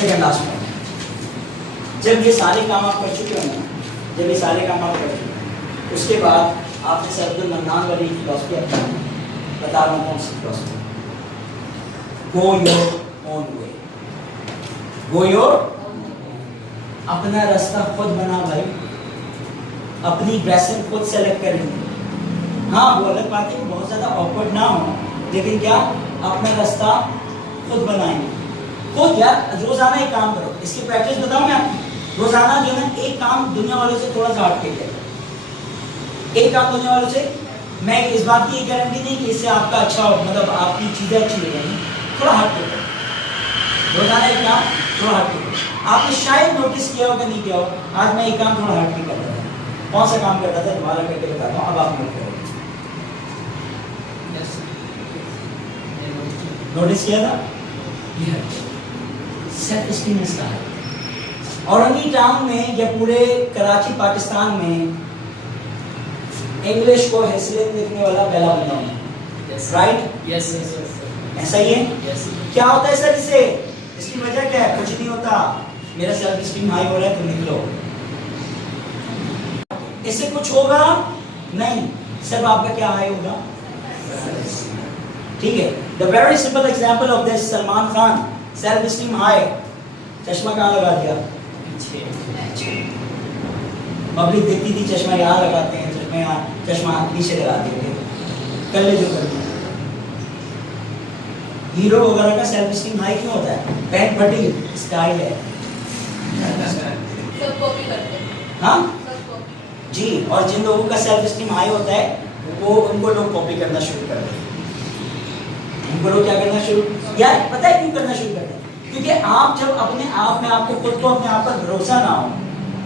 Second last point, जब ये सारे काम आप कर चुके हो ना, जब ये सारे काम आप कर चुके हो, उसके बाद आपने सर अब्दुल मन्नान वाली फिलॉसफी अपनानी, बता रहा हूँ कौन सी philosophy, go your own way, go your, अपना रास्ता खुद बना भाई, अपनी ड्रेसिंग खुद सेलेक्ट करेंगे। हाँ वो अलग बात है, बहुत ज़्यादा ऑकवर्ड ना हो, लेकिन क्या अपना रास्ता खुद बनाएंगे। खुद यार रोजाना एक काम करो, इसकी प्रैक्टिस बताऊं मैं आपको, रोजाना जो है एक काम दुनिया वालों से थोड़ा सा हट के करें, एक काम दुनिया वालों से, मैं इस बात की गारंटी नहीं कि इससे आपका अच्छा हो, मतलब आपकी चीज़ें अच्छी हो जाएंगी, थोड़ा हट के करो, रोजाना एक काम थोड़ा हट के करो। आपने शायद नोटिस किया होगा, नहीं किया हो, आज मैं एक काम थोड़ा हट के कर रहा था, कौन सा काम करता था दोबारा करके बताता हूँ, अब आप नोट करो। नोटिस किया था, सेल्फ एस्टीम इसका है। औरंगी टाउन में या पूरे कराची पाकिस्तान में इंग्लिश को हैसियत लिखने वाला पहला बंदा हूं, राइट? यस ऐसा ही है। क्या होता है सर इससे, इसकी वजह क्या है? कुछ नहीं होता, मेरा सेल्फ एस्टीम हाई हो रहा है तो निकलो, इससे कुछ होगा नहीं, सिर्फ आपका क्या हाई होगा, ठीक है। The very simple example of this, Salman Khan, self esteem high, चश्मा कहाँ लगा दिया, पब्लिक देखती थी चश्मा यहाँ लगाते हैं, चश्मा यहाँ, चश्मा नीचे लगा देंगे, कर ले जो करना। हीरो वगैरह का सेल्फ एस्टीम हाई क्यों होता है? पैंट फटी, स्टाइल है, सब कॉपी करते हैं। हाँ सब कॉपी। जी, और जिन लोगों का सेल्फ एस्टीम हाई होता है वो उनको लोग कॉपी करना शुरू कर देते हैं। उनको लोग क्या करना शुरू, यार पता है क्यों करना शुरू करते हैं? क्योंकि आप जब अपने आप में, आपको खुद को अपने आप पर भरोसा ना हो,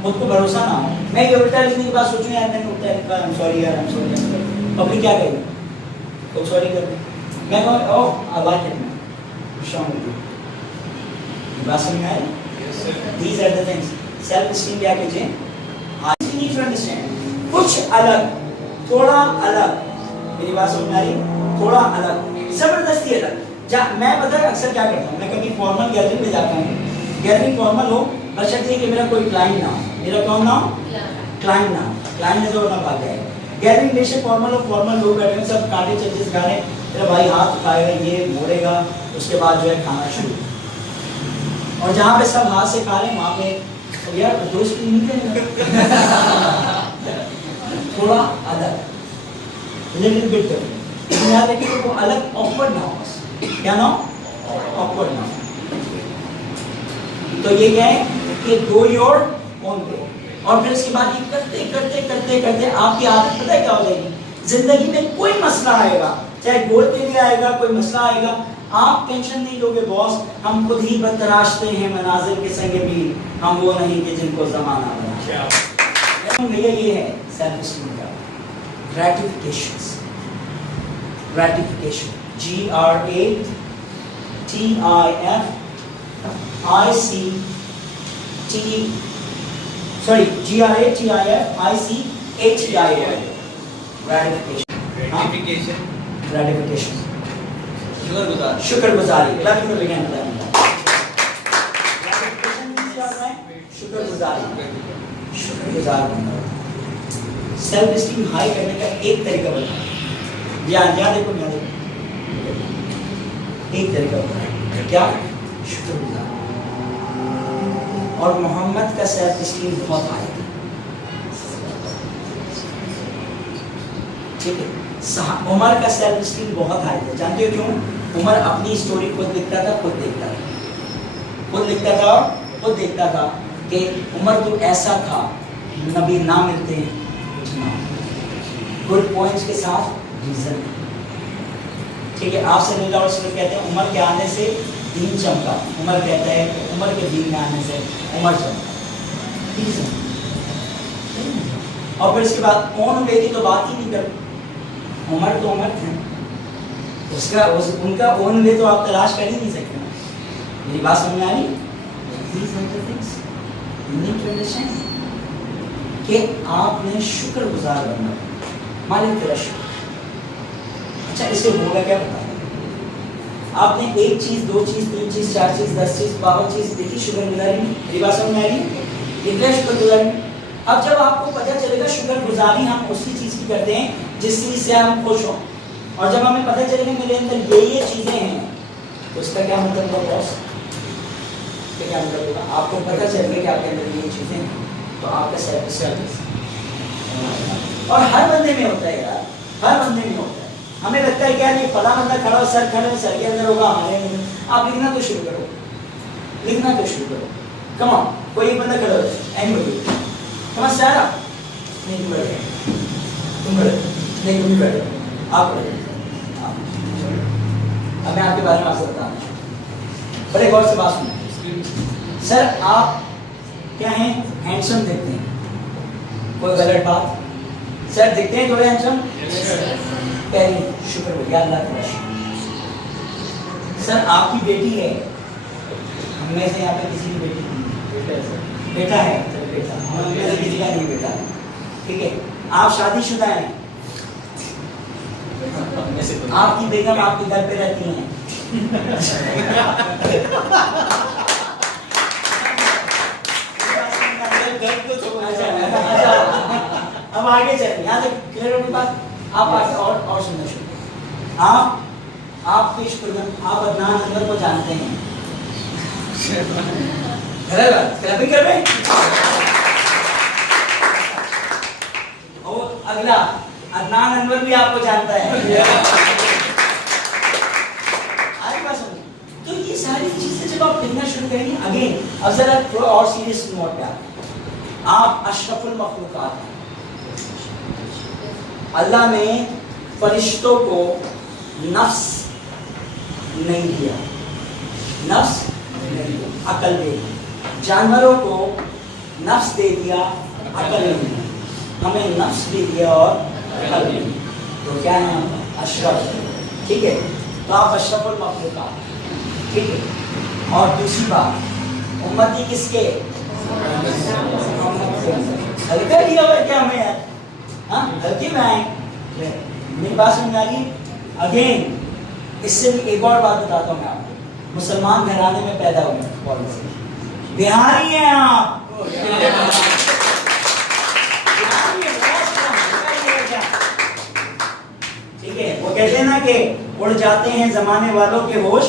खुद को भरोसा ना हो, मैं ये उल्टा लिखने के बाद सोचूं यार मैंने उल्टा लिखा, आई एम सॉरी यार, आई एम सॉरी, पब्लिक क्या कहेगी? तो सॉरी कर दे, मैं कहूँ oh I like it man, शामिल हूँ, बात समझ में आई? These are the things. Self esteem क्या कीजिए, आज यू नीड टू अंडरस्टैंड, कुछ अलग, थोड़ा अलग, मेरी बात समझ में आ रही? थोड़ा अलग, जबरदस्ती अलग। मैं पता है अक्सर क्या करता हूँ, मैं कभी फॉर्मल गैलरी में जाता हूँ, गैलरी फॉर्मल हो, बशर्ते ये कि मेरा कोई क्लाइंट ना हो, मेरा कौन ना हो, क्लाइंट ना हो, क्लाइंट ने तो ना भाग जाएगा। गैलरी में से फॉर्मल हो, फॉर्मल लोग बैठे हैं, सब कांटे चलते खा रहे हैं, मेरा भाई हाथ उठाएगा, ये मोड़ेगा, उसके बाद जो है खाना शुरू, और जहाँ पे सब हाथ से खा रहे हैं वहाँ पे तो यार दोस्त नहीं देगा, थोड़ा अलग, लिटिल बिट डिफरेंट, याद रखिए वो अलग ऑकवर्ड ना हो, क्या ना ऑकवर्ड ना। तो ये क्या है कि गो योर ओन वे, और फिर इसके बाद ये करते करते करते करते आपकी आदत पता है क्या हो जाएगी, जिंदगी में कोई मसला आएगा, चाहे गोल के लिए आएगा, कोई मसला आएगा, आप टेंशन नहीं लोगे बॉस, हम खुद ही तराशते हैं मनाजिर के संग भी, हम वो नहीं कि जिनको जमाना बना। भैया ये है सेल्फ एस्टीम का ग्रेटिफिकेशन, ग्रेटिफिकेशन, ग्रेटिफिकेशन, ग्रेटिफिकेशन, शुक्रगुजार, शुक्रगुजारी, शुक्रगुजारी, शुक्रगुजार बनना। सेल्फ एस्टीम हाई करने का एक तरीका बताया, याद देखो, एक तरीका बताया, क्या? शुक्रगुजार। और मोहम्मद का सेल्फ एस्टीम बहुत हाई था, ठीक है। उमर का सेल्फ एस्टीम बहुत हाई था, जानते हो क्यों? उमर अपनी स्टोरी खुद लिखता था, खुद देखता था, खुद लिखता था और खुद देखता था कि उमर तो ऐसा था, नबी ना मिलते कुछ ना, गुड पॉइंट्स के साथ रीजन, ठीक है। आपसे मिला और उसमें कहते हैं उमर के आने से दीन चमका, उमर कहता है उमर के दीन में आने से उमर चमका, रीजन। और फिर इसके बाद ओन वे की तो बात ही नहीं कर, उमर तो उमर थे, उनका ओन वे तो आप तलाश कर ही नहीं सकते ना, मेरी बात समझ में आ रही? कि आपने शुक्रगुजार बनना, मालिक तेरा शुक्र। अच्छा इससे होगा क्या बताया? आपने एक चीज, दो चीज, तीन चीज, चार चीज, 10 चीज, 52 चीज देखी शुक्रगुजारी में। मेरी बात समझ में आ रही है? लिख रहे शुक्रगुजारी में। अब जब आपको पता चलेगा शुक्रगुजारी हम उसी चीज की करते हैं जिस चीज से हम खुश हों, और जब हमें पता चलेगा मेरे अंदर ये चीजें हैं, तो इसका क्या मतलब होगा बॉस? क्या मतलब होगा? आपको पता चलेगा कि आपके अंदर ये चीजें हैं, तो आपका सर्विस और हर बंदे में होता है यार, हर बंदे में होता है। हमें लगता है क्या नहीं, फला बंदा खड़ा हो, सर खड़े, सर के अंदर होगा, हमारे अंदर। आप लिखना तो शुरू करो, लिखना तो शुरू करो। कम ऑन, कोई एक बंदा खड़ा हो, एनीबॉडी, समझ आ रहा? नहीं तुम बैठे, तुम बैठे, नहीं तुम बैठे, आप बैठे। अब मैं आपके बारे में आपसे बताना, बड़े गौर से बात सुनो। सर आप क्या हैं? हैंडसम दिखते हैं, कोई गलत बात? सर दिखते हैं थोड़े हैंडसम? पहले शुक्र भैया अल्लाह का शुक्र। सर आपकी बेटी है, हम में से यहाँ पे किसी की बेटी नहीं, बेटा है, चलो बेटा, हम में से किसी का नहीं बेटा है, ठीक है? आप शादीशुदा हैं, आपकी बेगम आपके घर पे रहती हैं, अब आगे चलें, यहाँ तक क्लियर होने के बाद आप आगे और सुनना शुरू। आप पेश कर, आप अदनान अनवर को जानते हैं, क्लैपिंग कर रहे हैं। और अगला अदनान अनवर भी आपको जानता है। आगे बात समझ। तो ये सारी चीजें जब आप लिखना शुरू करेंगे, अगेन अब जरा थोड़ा और सीरियस नोट पे आते हैं। आप अशरफुल मखलूकात हैं। अल्लाह ने फरिश्तों को नफ्स नहीं दिया, नफ्स नहीं दिया, अकल दे दी। जानवरों को नफ्स दे दिया, अकल नहीं दी। हमें नफ्स भी दिया और अकल भी दी। तो क्या है हम? अशरफ, ठीक है? तो आप अशरफुल मखलूकात, ठीक है? और दूसरी बात, उम्मती किसके? हल्का लिया हुआ क्या हमें यार? हाँ हल्के में आए। मेरी बात समझ आ रही है? अगेन इससे भी एक और बात बताता हूँ मैं आपको। मुसलमान घराने में पैदा हुए, बिहारी हैं आप, ठीक है? वो कहते हैं ना कि उड़ जाते हैं जमाने वालों के होश,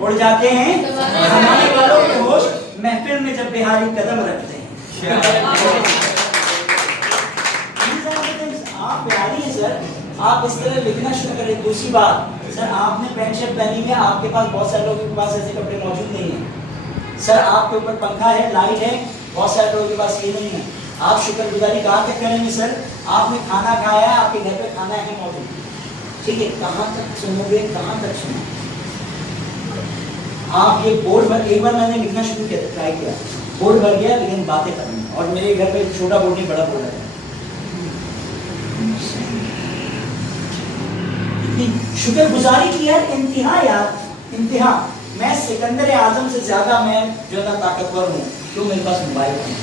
उड़ जाते हैं जमाने वालों के होश, महफिल में जब बिहारी कदम रखते हैं। आप बिहारी हैं सर, आप इस तरह लिखना शुरू करें। दूसरी बात, सर आपने पैंट शर्ट पहनी है, आपके पास बहुत सारे लोगों के पास ऐसे कपड़े मौजूद नहीं हैं। सर आपके ऊपर पंखा है, लाइट है, बहुत सारे लोगों के पास ये नहीं है। आप शुक्रगुजारी कहाँ तक करेंगे सर? आपने खाना खाया है, आपके घर पे खाना है मौजूद, ठीक है? कहाँ तक सुनोगे, कहाँ तक सुनोगे? आप ये बोर्ड भर, एक बार मैंने लिखना शुरू किया, ट्राई किया, बोर्ड भर गया, लेकिन बातें करनी। और मेरे घर पे छोटा बोर्ड नहीं, बड़ा बोर्ड है। शुक्रगुजारी की यार इंतहा, यार इंतहा। मैं सिकंदर आजम से ज्यादा मैं जो है ना ताकतवर हूँ, क्यों? मेरे पास मोबाइल है।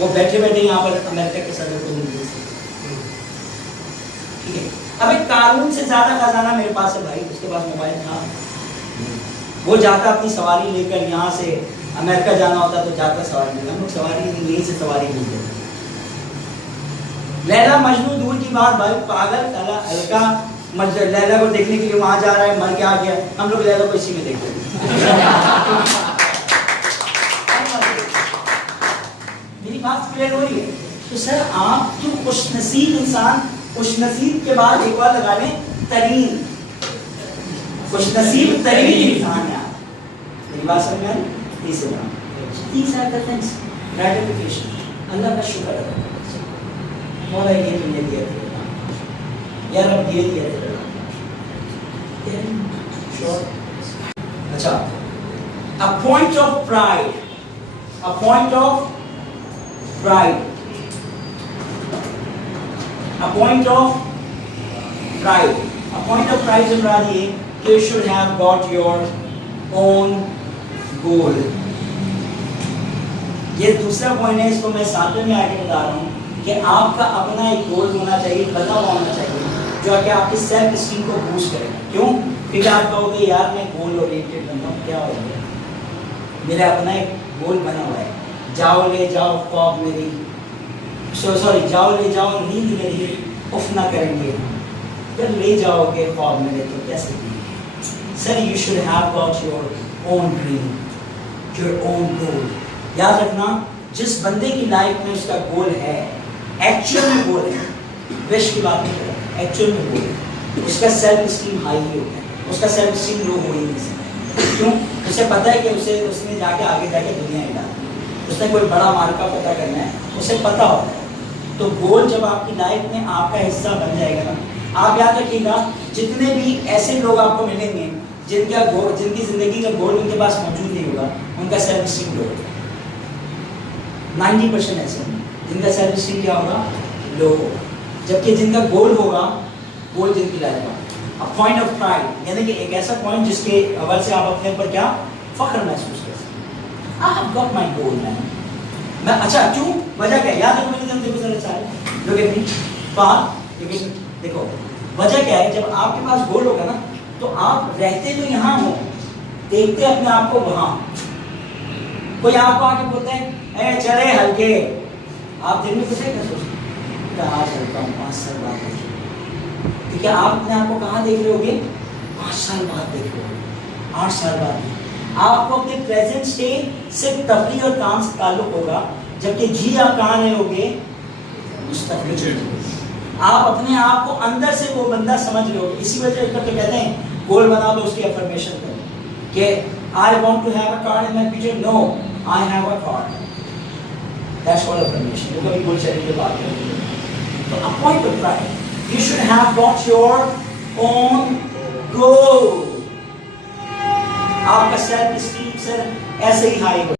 वो बैठे बैठे यहाँ पर अमेरिका के सदर को नहीं दे सकते, ठीक है? अब एक कानून से ज्यादा खजाना मेरे पास है भाई, उसके पास मोबाइल था। वो जाता अपनी सवारी लेकर, यहाँ से अमेरिका जाना होता तो जाता सवारी लेकर, हम लोग सवारी नहीं, यहीं से सवारी नहीं लेते। लैला मजनू दूर की बात भाई, पागल हल्का लैला को देखने के लिए वहां जा रहा है, मर के आ गया। हम लोग लैला को इसी में देखते हैं। मेरी बात क्लियर हो रही है? तो सर आप तो खुशनसीब इंसान, खुशनसीब के बाद एक बार लगा लें तरीन, खुशनसीब तरीन इंसान है आप। मेरी बात समझ में आ रही? तीसरा ग्रेटिफिकेशन, अल्लाह का शुक्र अदा। मौला ये तुमने दिया था यार, अब ये दिया था। अच्छा, a point of pride, a point of pride, a point of pride, a point of pride से मुराद ये कि you should have got your own goal। ये दूसरा पॉइंट है, इसको मैं साथ में आगे बता रहा हूँ कि आपका अपना एक गोल होना चाहिए, बना हुआ होना चाहिए, जो कि आपकी सेल्फ स्टीम को बूस्ट करेगा। क्यों? क्योंकि आप कहोगे यार मैं गोल ओरिएंटेड बनता हूँ, क्या हो गया, मेरा अपना एक गोल बना हुआ है, जाओ ले जाओ ख्वाब मेरी, सॉरी जाओ ले जाओ नींद मेरी उफ ना करेंगे, जब ले जाओगे ख्वाब मेरे तो कैसे दिए। Sir you should have got your own dream, your own गोल। याद रखना, जिस बंदे की लाइफ में उसका गोल है, एक्चुअल में गोल है, विश की बात नहीं कर रहा, एक्चुअल में गोल है, उसका सेल्फ स्टीम हाई ही होता है, उसका सेल्फ स्टीम लो हो ही नहीं सकता। क्यों? उसे पता है कि उसने जाके आगे जाके दुनिया हिलानी, उसने कोई बड़ा मार्का पता करना है, उसे पता होता है। तो गोल जब आपकी लाइफ में आपका हिस्सा बन जाएगा ना, आप याद रखिएगा, जितने भी ऐसे लोग आपको मिलेंगे जिनकी जिंदगी का गोल उनके पास मौजूद नहीं होगा, उनका सेल्फ स्टीम लो होगा। 90% ऐसे जिनका सेल्फ स्टीम क्या होगा, लो होगा। जबकि जिनका गोल होगा, गोल जिनकी लाएगा, अ पॉइंट ऑफ प्राइड, यानी कि एक ऐसा पॉइंट जिसके अवल से आप अपने ऊपर क्या फख्र महसूस कर सकते। I have got my goal man. मैं अच्छा क्यों, वजह क्या, याद रखो मेरी देखो जरा सारे लोग अपनी बात, लेकिन देखो वजह क्या है, जब आपके पास गोल होगा ना, तो आप रहते तो यहाँ हो, देखते अपने आप को वहाँ। कोई आपको आके बोलते हैं ए चले हल्के, आप दिन में कुछ क्या सोचते, कहाँ चलता हूँ 5 साल बाद देखिए, ठीक है, आप अपने आप को कहाँ देख रहे होगे, 5 साल बाद देख रहे होगे, 8 साल बाद। आपको अपने प्रेजेंट से सिर्फ तफरीह और काम से ताल्लुक होगा, जबकि जी आप कहाँ रहे होगे, मुस्तकबिल। आप अपने आप को अंदर से वो बंदा समझ रहे हो। इसी वजह से तो कहते हैं गोल बना दो, उसकी अफर्मेशन करो कि I want to have a car in my future, no I have a car, that's all affirmation. वो कभी गोल सेटिंग की बात करेंगे। तो a point of pride, you should have got your own goal. आपका self steam sir ऐसे ही high हो